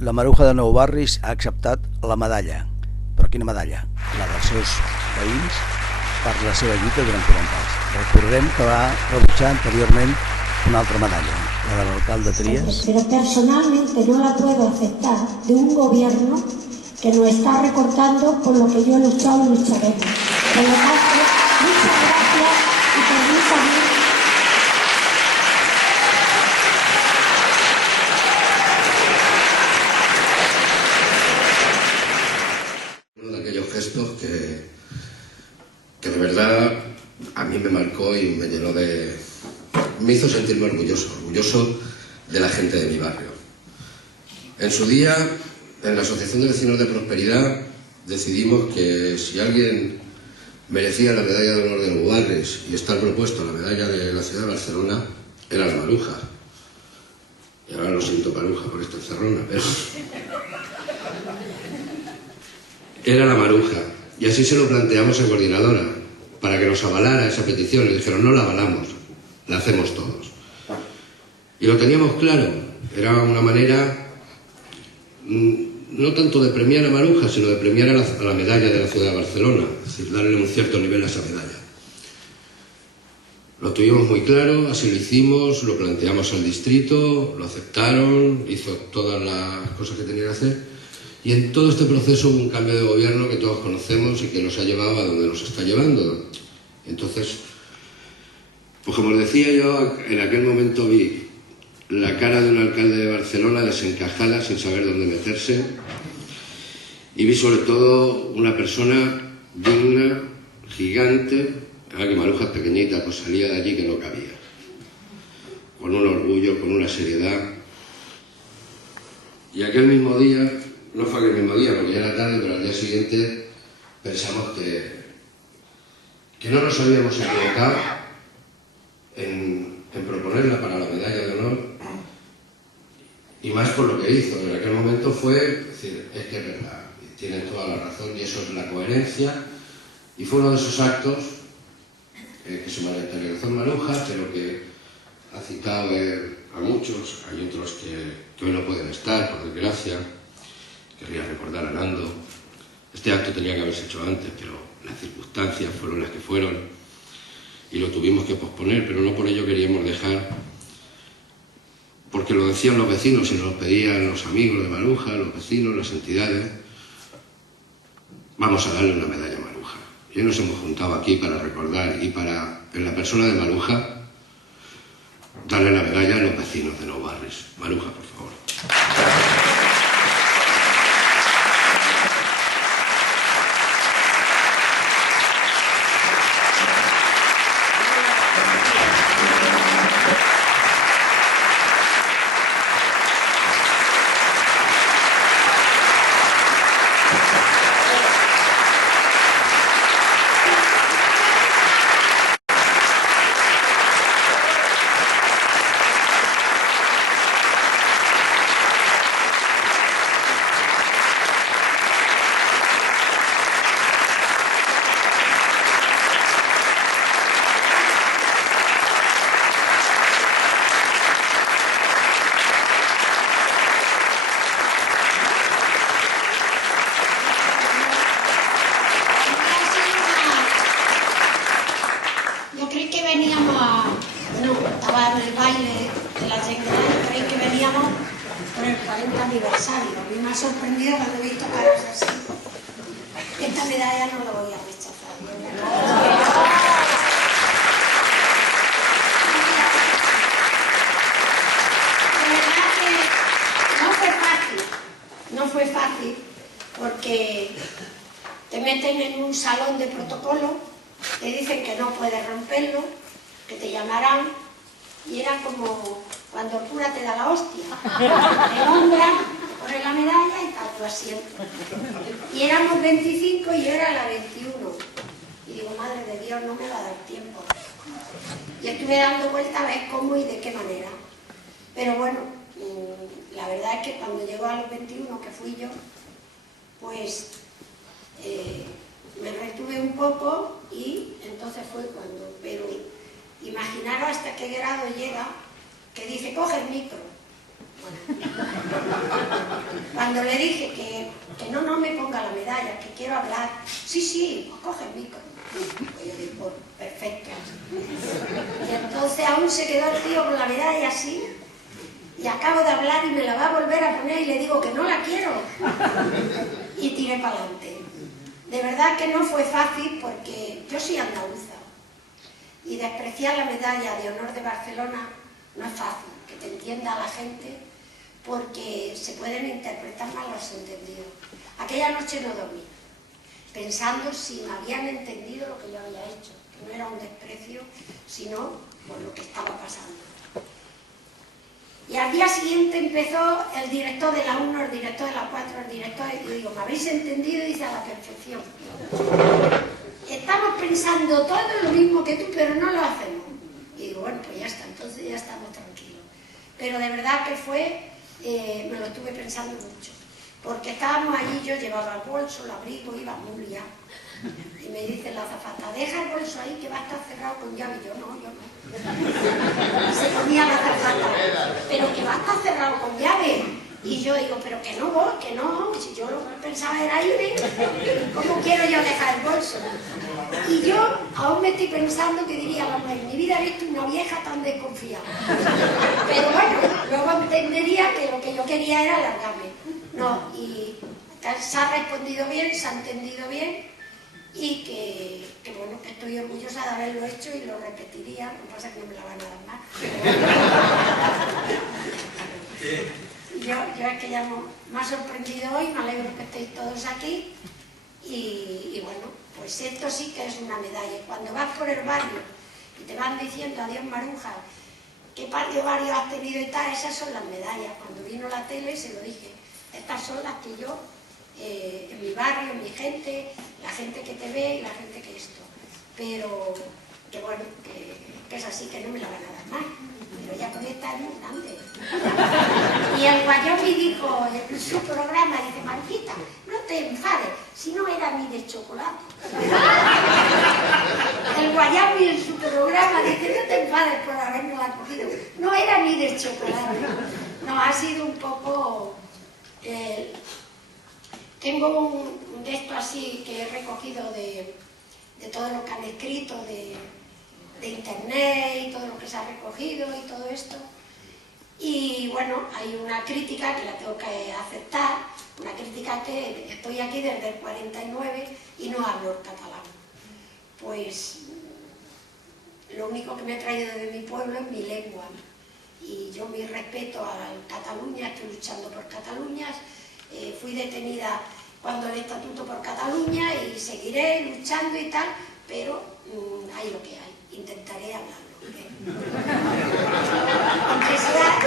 La Maruja de Nou Barris ha acceptat la medalla. Però quina medalla? La dels seus veïns per la seva lluita durant 40 anys. Recordem que va rebutjar anteriorment una altra medalla, la de l'alcalde Trias. Pero personalmente no la puedo aceptar de un gobierno que nos está recortando por lo que yo he luchado y lucharemos. Por lo tanto, muchas gracias y permítanme. Uno de aquellos gestos que de verdad a mí me marcó y me llenó de... me hizo sentirme orgulloso de la gente de mi barrio. En su día, en la Asociación de Vecinos de Prosperidad, decidimos que si alguien merecía la medalla de honor de Nou Barris y está propuesto la medalla de la ciudad de Barcelona, era la Maruja. Y ahora lo siento, Maruja, por esta encerrona, pero... era la Maruja. Y así se lo planteamos a coordinadora, para que nos avalara esa petición. Y dijeron, no la avalamos, la hacemos todos. Y lo teníamos claro, era una manera no tanto de premiar a Maruja, sino de premiar a la medalla de la ciudad de Barcelona, es decir, darle un cierto nivel a esa medalla. Lo tuvimos muy claro, así lo hicimos, lo planteamos al distrito, lo aceptaron, hizo todas las cosas que tenía que hacer. Y en todo este proceso hubo un cambio de gobierno que todos conocemos y que nos ha llevado a donde nos está llevando. Entonces, pues como les decía yo, en aquel momento vi la cara de un alcalde de Barcelona desencajada, sin saber dónde meterse, y vi sobre todo una persona digna, gigante, ahora que Maruja es pequeñita, pues salía de allí que no cabía, con un orgullo, con una seriedad. Y aquel mismo día, no fue aquel mismo día, porque ya era tarde, pero al día siguiente pensamos que no nos habíamos equivocado en proponerla para la medalla de honor, y más por lo que hizo. En aquel momento fue decir, es que es verdad, tienen toda la razón, y eso es la coherencia, y fue uno de esos actos que se materializó en Maruja, pero que ha citado a muchos. Hay otros que hoy no pueden estar, por desgracia. Querría recordar a Nando. Este acto tenía que haberse hecho antes, pero las circunstancias fueron las que fueron y lo tuvimos que posponer, pero no por ello queríamos dejar, porque lo decían los vecinos y nos lo pedían los amigos de Maruja, los vecinos, las entidades. Vamos a darle una medalla a Maruja. Y hoy nos hemos juntado aquí para recordar y para, en la persona de Maruja, darle la medalla a los vecinos de Nou Barris. Maruja, por favor. Y éramos 25 y yo era la 21. Y digo, madre de Dios, no me va a dar tiempo. Y estuve dando vueltas a ver cómo y de qué manera. Pero bueno, la verdad es que cuando llegó a los 21, que fui yo, pues me retuve un poco y entonces fue cuando... Pero imaginaros hasta qué grado llega que dice, coge el micro. Bueno, cuando le dije que no me ponga la medalla, que quiero hablar, sí, pues coge el micro. Pues yo digo, pues, perfecto. Y entonces aún se quedó el tío con la medalla así, y acabo de hablar y me la va a volver a poner y le digo que no la quiero. Y tiré para adelante. De verdad que no fue fácil porque yo soy andaluza y despreciar la medalla de honor de Barcelona no es fácil, que te entienda la gente, porque se pueden interpretar mal los entendidos. Aquella noche no dormí, pensando si me habían entendido lo que yo había hecho, que no era un desprecio, sino por lo que estaba pasando. Y al día siguiente empezó el director de la 1, el director de la 4, el director, y yo digo, ¿me habéis entendido? Y dice, a la perfección. Estamos pensando todo lo mismo que tú, pero no lo hacemos. Y digo, bueno, pues ya está, entonces ya estamos tranquilos. Pero de verdad que fue, me lo estuve pensando mucho. Porque estábamos allí, yo llevaba el bolso, el abrigo, iba muy liado. Y me dice la azafata, deja el bolso ahí que va a estar cerrado con llave. Y yo no. Se ponía la azafata, pero que va a estar cerrado con llave. Y yo digo, pero que no voy, que no, si yo lo que pensaba era irme, ¿cómo quiero yo dejar el bolso? Y yo aún me estoy pensando que diría, vamos, en mi vida he visto una vieja tan desconfiada. Pero bueno, luego entendería que lo que yo quería era largarme. No, y se ha respondido bien, se ha entendido bien, y que bueno, que estoy orgullosa de haberlo hecho y lo repetiría, lo que pasa es que no me la van a dar más. Yo es que ya me ha sorprendido hoy, me alegro que estéis todos aquí, y bueno, pues esto sí que es una medalla. Cuando vas por el barrio y te van diciendo, adiós Maruja, qué par de barrios has tenido y tal, esas son las medallas. Cuando vino la tele se lo dije, estas son las que yo, en mi barrio, en mi gente, la gente que te ve y la gente que esto. Pero que bueno, que es así, que no me la van a dar más. Pero ya con esta es muy grande. Y el Guayomi dijo en su programa, dice, Marquita, no te enfades, si no era ni de chocolate. El Guayomi en su programa dice, no te enfades por habernos la cogido, no era ni de chocolate. No, ha sido un poco... tengo un de esto así que he recogido de todo lo que han escrito, de internet y todo lo que se ha recogido y todo esto. Y bueno, hay una crítica que la tengo que aceptar, una crítica que estoy aquí desde el 49 y no hablo el catalán. Pues lo único que me ha traído de mi pueblo es mi lengua. Y yo mi respeto a Cataluña, estoy luchando por Cataluña, fui detenida cuando el Estatuto por Cataluña y seguiré luchando y tal, pero hay lo que hay, intentaré hablarlo. Aunque sea